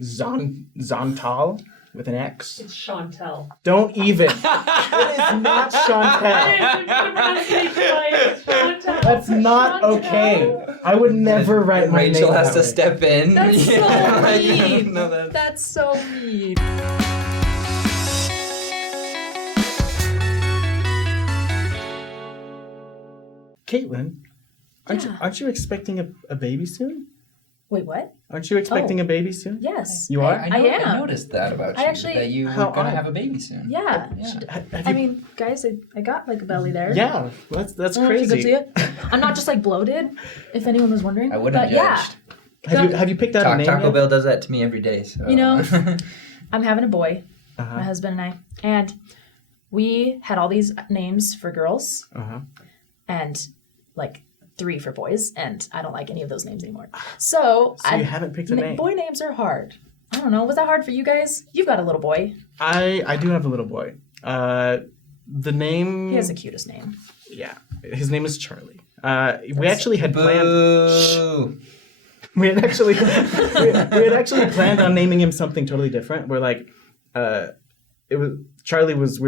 Zontal with an X. It's Chantel. Don't even. It is not Chantel. That's not okay. I would never write my name Rachel has that to way. step in. That's so mean. No, that. That's so mean. Caitlyn, aren't you expecting a baby soon? Wait, what? Aren't you expecting a baby soon? Yes. You are? I am. I noticed that about you. I actually- that you How were going to odd. have a baby soon. Yeah. Have I you- mean, guys, I got like a belly there. Yeah, that's I don't know if you crazy. could see it. I'm not just like bloated, if anyone was wondering. I wouldn't have but judged. Have you picked out a name Taco yet? Bell does that to me every day. So. You know, I'm having a boy, Uh-huh. my husband and I, and we had all these names for girls Uh-huh. and like 3 for boys, and I don't like any of those names anymore. So You haven't picked a name. boy names are hard. I don't know. Was that hard for you guys? You've got a little boy. I do have a little boy. The name... He has the cutest name. Yeah. His name is Charlie. We actually had planned... Boo. We had actually planned on naming him something totally different. We're like, we were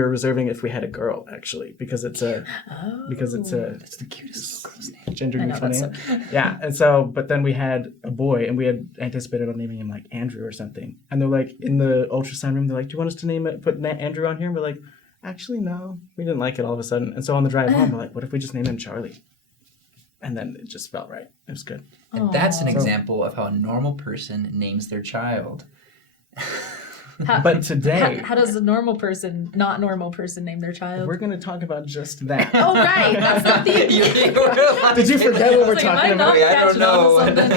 reserving if we had a girl actually because it's a That's the cutest little girl's name. gender I know, neutral that's name. so- Yeah, and so but then we had a boy and we had anticipated on naming him like Andrew or something. And they're like in the ultrasound room, they're like, "Do you want us to put Andrew on here?" And we're like, "Actually, no, we didn't like it all of a sudden." And so on the drive home, we're like, "What if we just name him Charlie?" And then it just felt right. It was good. And that's an example of how a normal person names their child. But today, How does a normal person, not normal person, name their child? we're going to talk about just that. Oh, right. That's not the... Did you forget what we're Like, am I talking not about? I don't catching on to know.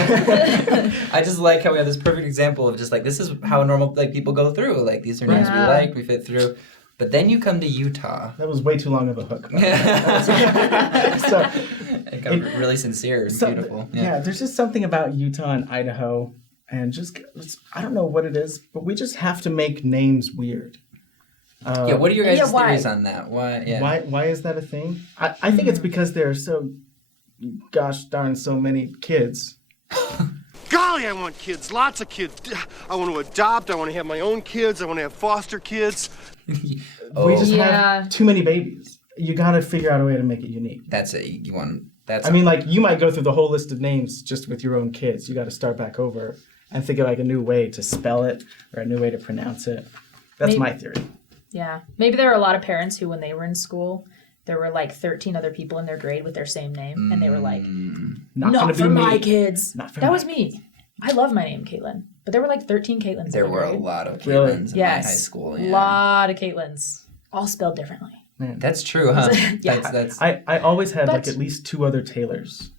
something? I just like how we have this perfect example of just like this is how normal like people go through. Like these are names we Yeah. like, we fit through. But then you come to Utah. That was way too long of a hook. So, It got really sincere and beautiful. yeah, there's just something about Utah and Idaho, and I don't know what it is, but we just have to make names weird. Yeah, what are your guys' why? theories on that? Why? Yeah. Why is that a thing? I think it's because there are so gosh darn so many kids. Golly, I want kids, lots of kids. I want to adopt, I want to have my own kids, I want to have foster kids. Oh, We just Yeah. have too many babies. You got to figure out a way to make it unique. that's it. You want that's. I mean, like, you might go through the whole list of names just with your own kids. You got to start back over and think of, like, a new way to spell it or a new way to pronounce it. That's Maybe- my theory. Yeah. Maybe there were a lot of parents who, when they were in school, there were like 13 other people in their grade with their same name, and they were like, Not not gonna for be me. my kids. Not for That my was me. I love my name, Caitlyn. But there were like 13 Caitlyns there in my were a grade. lot of Really? Caitlyn's in Yes. my high school. A Yeah. lot of Caitlyns. All spelled differently. That's true, huh? Yeah. That's I always had, like, But- at least 2 other Taylors.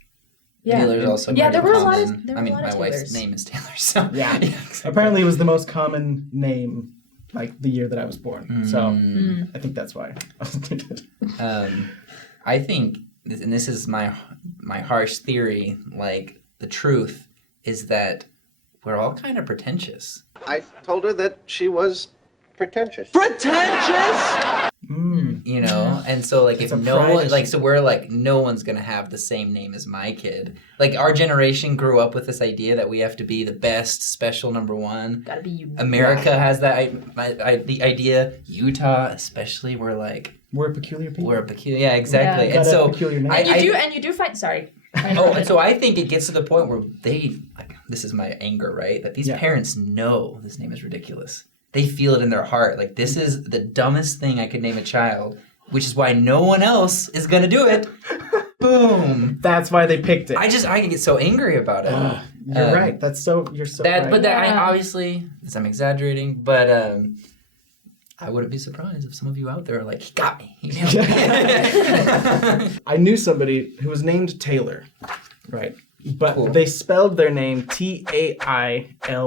Yeah. Taylor's also Yeah, pretty there were a lot common. of- there were I mean, a lot my of wife's Taylors. name is Taylor, so Yeah. exactly. Apparently, it was the most common name, like, the year that I was born. So I think that's why. I think, and this is my harsh theory, like the truth is that we're all kind of pretentious. I told her that she was pretentious. You know, and so like It's if a no pride one issue. like so we're like no one's gonna have the same name as my kid. Like our generation grew up with this idea that we have to be the best, special number one. Gotta be unique. America has that the idea. Utah, especially, we're like We're a peculiar people. we're a peculiar. Yeah, exactly. Yeah. And Got a so peculiar name. And you do find, sorry. Oh, and so I think it gets to the point where they, like, this is my anger, right? That these Yeah. parents know this name is ridiculous. They feel it in their heart. Like, this is the dumbest thing I could name a child, which is why no one else is going to do it. Boom. That's why they picked it. I can get so angry about it. You're right. You're so right. But that, Yeah. I obviously, as I'm exaggerating, but I wouldn't be surprised if some of you out there are like, he got me. He nailed me. I knew somebody who was named Taylor, right? But Cool. they spelled their name Taillyr.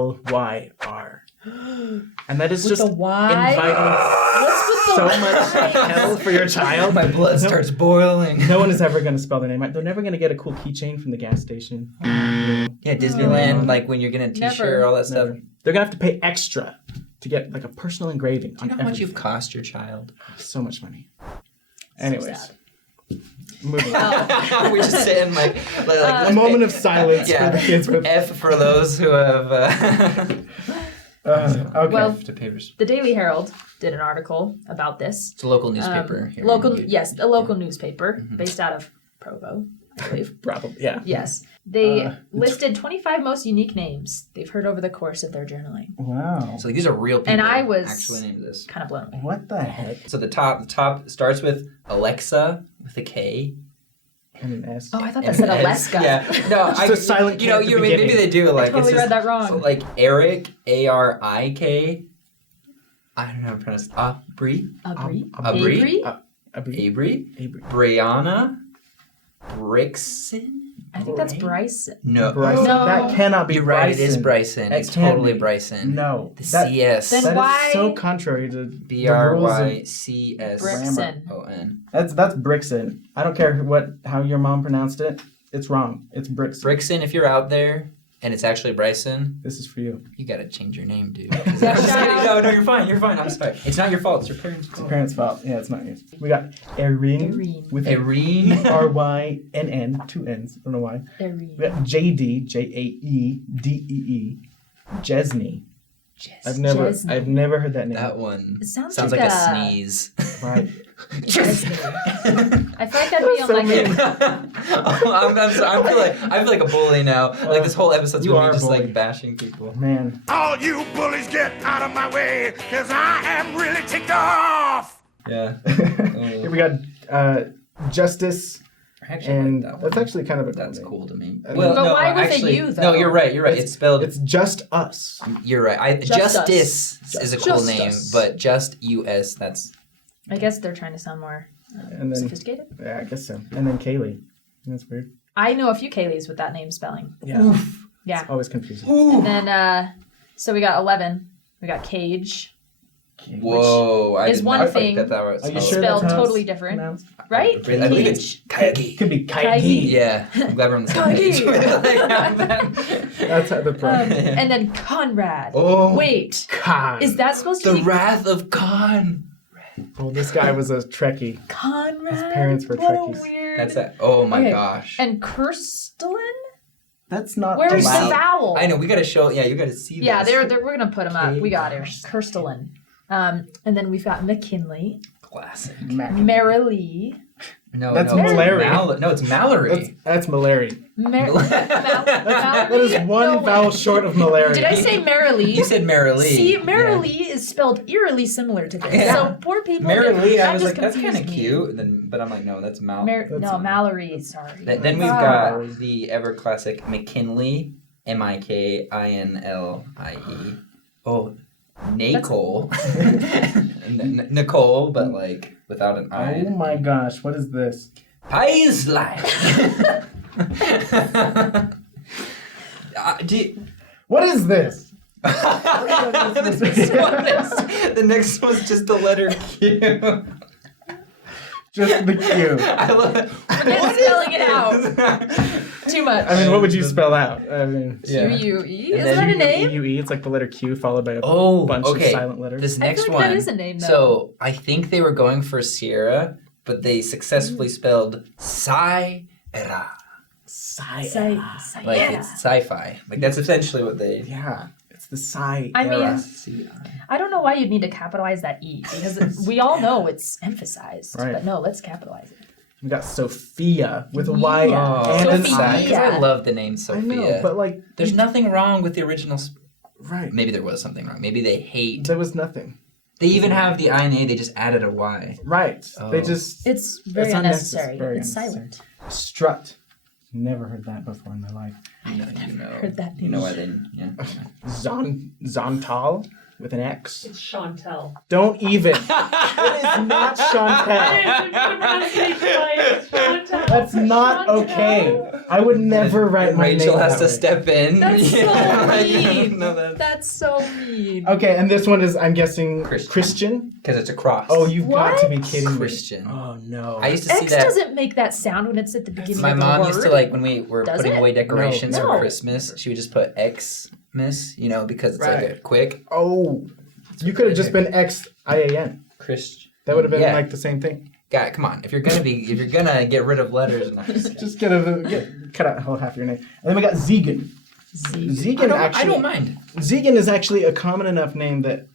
And that is With just a Y? inviting What's with the so Y? much hell for your child. My blood starts boiling. No one is ever going to spell their name right. They're never going to get a cool keychain from the gas station. Yeah, Disneyland, like when you're getting a t-shirt, Never. all that stuff. Never. They're going to have to pay extra to get like a personal engraving Do you know on how much you've everything. cost your child? So much money. Anyways, sad. moving on. We're just sitting like A moment of silence for the kids with F for those who have. Okay. Well, To papers. the Daily Herald did an article about this. It's a local newspaper here. Yes, a local newspaper based out of Provo, I believe. Probably, yeah. Yes. They listed 25 most unique names they've heard over the course of their journaling. Wow. So these are real people. And I was actually named this. kind of blown away. What the heck? So the top starts with Alexa with a K. And an S. Oh, I thought that said Alaska. Yeah, no, Just a silent K at the maybe beginning. they do like I totally it's just, read that wrong. So, like Eric, Arik. I don't know how to pronounce it. Abri, Abri? Abri, Breonna, Brixon. I think that's Bryson. No, Bryson. No. That cannot be you're Bryson. right. It is Bryson. That It's can't totally be. Bryson. No. The That- CS. Then That why- is so contrary to the rules BRYCS. Brixon. ON. of... That's Brixon. I don't care how your mom pronounced it. It's wrong. It's Brixon. Brixon, if you're out there and it's actually Bryson, This is for you. you gotta change your name, dude. Yeah, shout out. No, you're fine. You're fine. I'm sorry. It's not your fault. It's your parents' It's fault. your parents' fault. Yeah, it's not yours. We got Erin Erin. with Irene. Rynn, 2 N's. I don't know why. Erin. We got JD, Jaeedee, Jesney. I've never heard that name. That one It sounds like like a a- sneeze. Right. I feel like that'd be on So like mean. I feel like a bully now. Like this whole episode's You been me are a just bully. like bashing people. Man. All you bullies get out of my way, cause I am really ticked off! Yeah. Here we got Justus, I actually and like that one. that's actually kind of a That's name. cool to me. But why with a actually, U, though? No, you're right. You're right. It's spelled. It's just us. You're right. Just Justus is a cool Justus. name, but just US. That's I guess they're trying to sound more And then, sophisticated. yeah, I guess so. And then Kaylee. That's weird. I know a few Kayleys with that name spelling. Yeah. Yeah. Always confusing. And then, so we got 11. We got Cage. whoa. I is did one not thing think that was Are you how- sure Spelled that's how totally it's different. pronounced? Right? I believe it's Cage. Could be Kaigi. Kaigi. Yeah, I'm glad we're on the same page. That's how the problem. And then Conrad. Oh. Wait. Khan. Is that supposed to The be Wrath of Khan. Oh, this guy was a Trekkie. Conrad? His parents were what Trekkies. a weird. That's it. Oh my Okay. gosh. And Kirstelin? That's not Where's the allowed. vowel? I know. We gotta show. Yeah, you gotta see. Yeah, this. we're gonna put them up. We got it. Kirstelin. And then we've got Mikinlie, classic. Malaree, No, That's no, Malaree. No, it's Malaree. That's Malaree. Malaree. That is one vowel short of Malaree. Did I say Marilee? You said Malaree. See, Marilee is spelled eerily similar to this. Yeah. So poor people. Malaree, that I was just like, that's kind of confused me. cute. But I'm like, no, that's Mal. No, Malaree. Sorry. Then we've Ah. got the ever classic Mikinlie, Mikilie. Oh, Nacole. Nacole, but like without an I. Oh my gosh, what is this? Paisley. What is this? The next one's just the letter Q. Just the Q. I love it. Forget spelling it out. Too much. I mean, what would you spell out? I mean, Yeah. Q-U-E? And Is then that a name? E-U-E, it's like the letter Q followed by a Oh, bunch okay. of silent letters. This I next feel like one. that is a name, though. So I think they were going for SciErra, but they successfully spelled SciErra. Like it's sci-fi. Like that's essentially what they. Yeah, it's the Psi I mean, era. I don't know why you'd need to capitalize that E because we all know it's emphasized. Right. But no, let's capitalize it. We got Sophyia with a Y Yeah. and an Sophia. I. Because I love the name I Sophia. know, but like, There's nothing wrong with the original. right. Maybe there was something wrong. Maybe they hate. There was nothing. They even have the I and A. They just added a Y. Right. Oh. They just It's very It's unnecessary. very It's unnecessary. silent. strut. Never heard that before in my life. You know, heard that You know name. why they? Yeah. Zontal with an X. It's Chantel. Don't even. It is not Chantel. That's not okay. I would never write my Rachel name has that to way. step in. That's so mean. No, that's That's so mean. Okay, and this one is, I'm guessing, Christian. Christian? because it's a cross. Oh, you've got to be What? kidding me. Christian. Oh, no. I used to see X that. doesn't make that sound when it's at the beginning My of the mom word. used to like when we were Does putting it? away decorations No. for Christmas. She would just put Xmas, because it's like Right. a quick Oh, you could have just been X-I-A-N. Christian. That would have been Yeah. like the same thing. Guy, come on! If you're gonna get rid of letters, no, I'm just kidding. Just cut out the whole half of your name. And then we got Zegen. Zegen I don't mind. Zegen is actually a common enough name that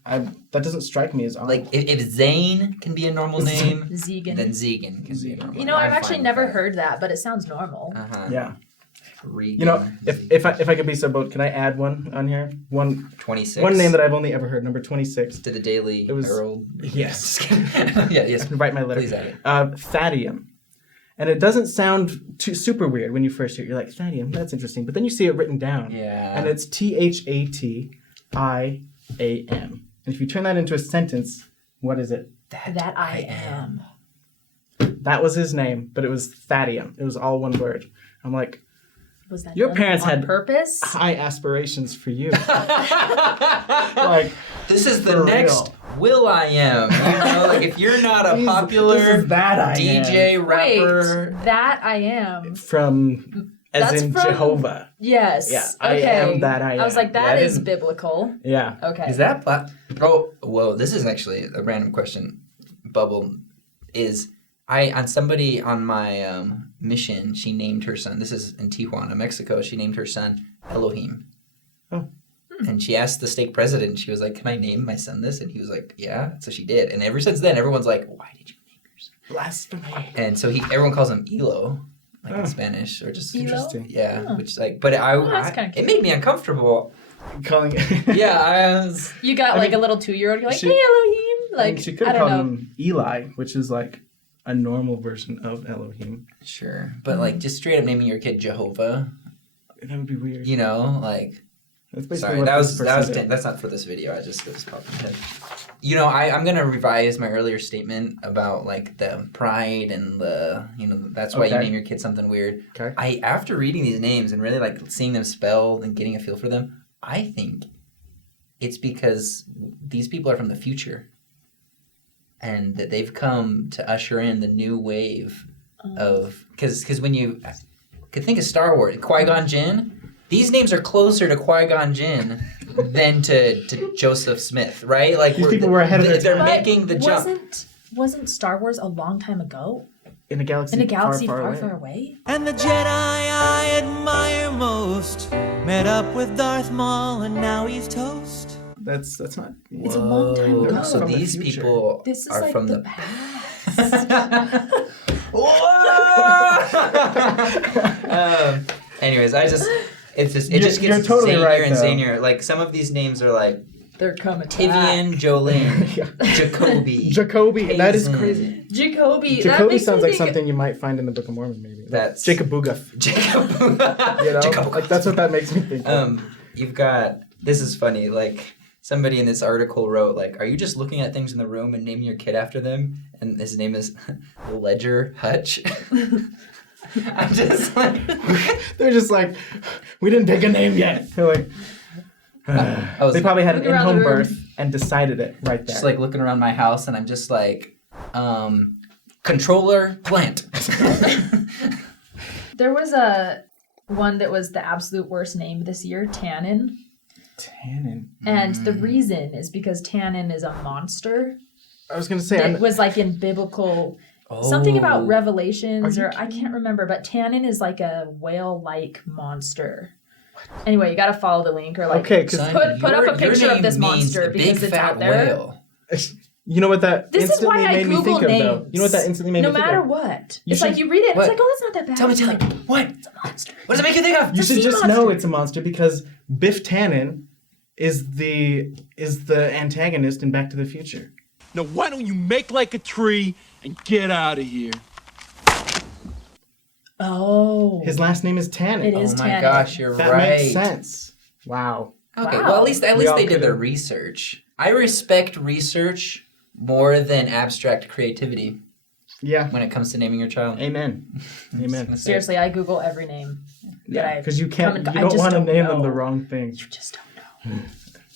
doesn't strike me as odd. Like if Zane can be a normal name, Zegen. then Zegen can be a normal name. You know, I've I'm actually fine with never that. heard that, but it sounds normal. Yeah. Regan, You know, if I could be so bold, can I add one on here? 26. One name that I've only ever heard, number 26. To the Daily Herald. Yes. Yes. Write my letter. Please add it. Thaddeum. And it doesn't sound too super weird when you first hear it. You're like, Thaddeum, that's interesting. But then you see it written down. Yeah. And it's Thatiam. And if you turn that into a sentence, what is it? That I am. That was his name, but it was Thaddeum. It was all one word. I'm like, Was that your done parents on had purpose? high aspirations for you. Like, This is the for next Will I Am. You know, like if you're not a this popular is that I DJ rapper. Wait, that I am. from as That's in from- Jehovah. Yes. Yeah, Okay. I am that I am. I was like, That that is isn't- biblical. Yeah. Okay. Is that oh whoa, this is actually a random question. Bubble is on somebody on my mission, she named her son, this is in Tijuana, Mexico, she named her son Elohim. Oh. And she asked the stake president, she was like, can I name my son this? And he was like, yeah. So she did. And ever since then, everyone's like, why did you name your son? Blasphemy. And so everyone calls him Elo, like in Spanish, or just Elo? Interesting. yeah, Oh. which like, but that's kinda it cute. made me uncomfortable. Calling Yeah, I was. You got I like mean, a little 2-year-old. You're like, she- hey, Elohim. Like, she could I have don't called know. him Eli, which is like a normal version of Elohim. Sure, but like just straight up naming your kid Jehovah, That would be weird. you know, like That's basically sorry, what that this was person did. that's not for this video. I just it was popping in my head. You know, I'm gonna revise my earlier statement about like the pride and the that's why you Okay. name your kid something weird. Okay. After reading these names and really like seeing them spelled and getting a feel for them, I think it's because these people are from the future. And that they've come to usher in the new wave of because when you could think of Star Wars, Qui-Gon Jinn, these names are closer to Qui-Gon Jinn than to Joseph Smith, right? Like These people were ahead of their they're time. making the jump. Wasn't Star Wars a long time ago? In a galaxy, In a galaxy far, far, far, far away. away? And the Jedi I admire most met up with Darth Maul and now he's toast. That's not. It's a long time Whoa, ago. so From the these future. people This is are like from the the past. Anyways, it just gets You're totally zanier right, and though. zanier. Like some of these names are like They're coming Tivian, back. Jolene, Yeah. Jacoby. Jacoby. That is Hazen. crazy. Jacoby. That Jacoby makes sounds me like think- something you might find in the Book of Mormon, maybe. Like That's- Jacob Bugaf. Jacob. You know, Jacob. like that's what that makes me think. Of. You've got. This is funny. Like somebody in this article wrote, like, "Are you just looking at things in the room and naming your kid after them?" And his name is Ledger Hutch. I'm just like. They're just like, we didn't pick a name yet. They're like, I was they probably had an Look around the in-home room. birth and decided it right there. just like looking around my house, and I'm just like, controller plant. There was a one that was the absolute worst name this year, Tannin. Tannin. And the reason is because Tannin is a monster. I was gonna say, It was like in biblical something about Oh. Revelations, Are you or I can't remember, but Tannin is like a whale-like monster. Anyway, you got to follow the link or like okay, because Son, Put up a your picture of name this means monster a big because it's fat out there. whale. you know what that This is instantly why I made me Google think names. of, though. You know what that instantly made no me think matter of? what. You It's like should- you read it, What? it's like, oh, that's not that bad. Tell me, It's tell like, me. What? it's a monster. What does it make you think of? You It's should a sea just know monster. it's a monster because Biff Tannen is the antagonist in Back to the Future. Now, why don't you make like a tree and get out of here? Oh. His last name is Tannen. It is Oh my Tannin. gosh, you're That right. makes sense. Wow. Okay, Wow. well at least We all they did their could've- research. I respect research more than abstract creativity Yeah. when it comes to naming your child. Amen. Amen. Seriously, I Google every name. Yeah, because you come can't. and You go. I don't just want to don't name them know. the wrong thing. You just don't know.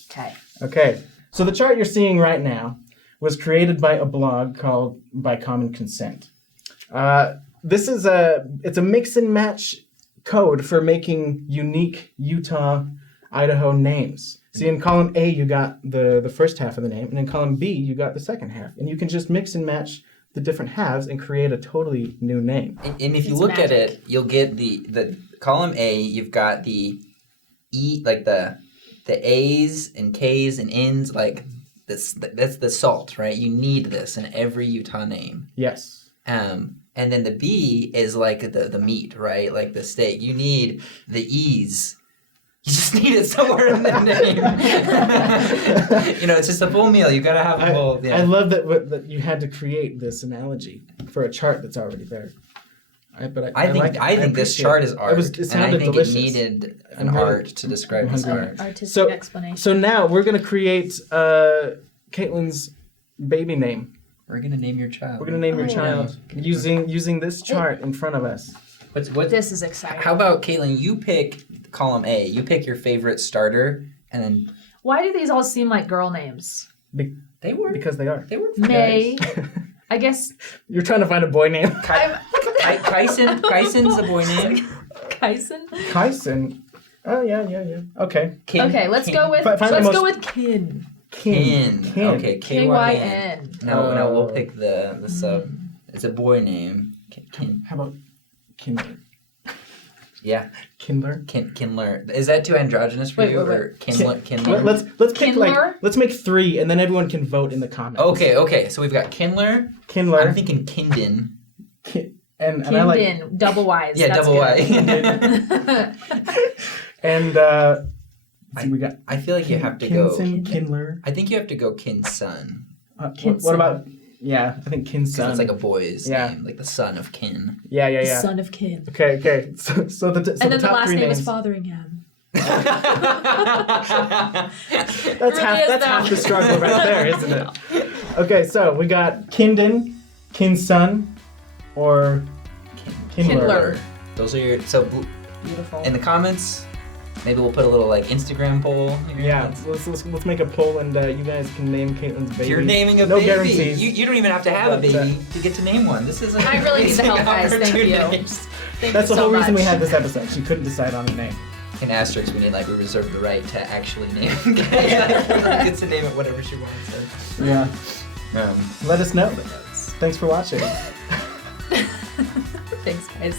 Okay. Okay. So the chart you're seeing right now was created by a blog called By Common Consent. This is it's a mix and match code for making unique Utah, Idaho names. See, in column A, you got the first half of the name, and in column B, you got the second half. And you can just mix and match the different halves and create a totally new name. And if you It's look at magic. it, you'll get the column A, you've got the E, like the A's and K's and N's, like this. That's the salt, right? You need this in every Utah name. Yes. And then the B is like the meat, right? Like the steak. You need the E's. You just need it somewhere in the name. It's just a full meal. You gotta have a full. Yeah. I love that you had to create this analogy for a chart that's already there. I think this chart is art. It sounded and I think delicious. it needed an art to describe this art. Artistic explanation. So now we're gonna create KAITLYN'S baby name. We're gonna name your child. We're gonna name your child using this chart in front of us. This is exciting. How about KAITLYN? You pick column A. You pick your favorite starter, and then. Why do these all seem like girl names? They were because they are. They were May. I guess. You're trying to find a boy name. Kyson's a boy name. Kyson. Oh yeah. Okay. Let's go with Kin. Kin. Okay, K-Y-N. Now we'll pick the sub. It's a boy name. Kin. How about Kindler? Yeah. Kindler. Kindler. Is that too androgynous for you, or Kindler? Let's pick let's make 3, and then everyone can vote in the comments. Okay. So we've got Kindler. I'm thinking Kindin. And I like double Y's. Yeah, That's double good. Y. And we got. I feel like you have to Kinson, Kindler. I think you have to go Kinson. What about? Yeah, I think Kinson. It's like a boy's name, like the son of Kin. Yeah. Son of Kin. Okay. So the and then the top last 3 name names. is Fotheringham. That's half the struggle right there, isn't it? Okay, so we got Kindin, Kinson, or Kindler. Those are your beautiful. In the comments, maybe we'll put a little Instagram poll. Yeah, let's make a poll, and you guys can name KAITLYN'S baby. You're naming a no baby. Guarantees. You don't even have to have a baby to get to name one. This is. I really need the help, guys. Thank you. That's the whole reason we had this episode. She couldn't decide on a name. In asterisk, we reserve the right to actually name it. She gets to name it whatever she wants. Yeah. Let us know. Thanks for watching. Thanks, guys.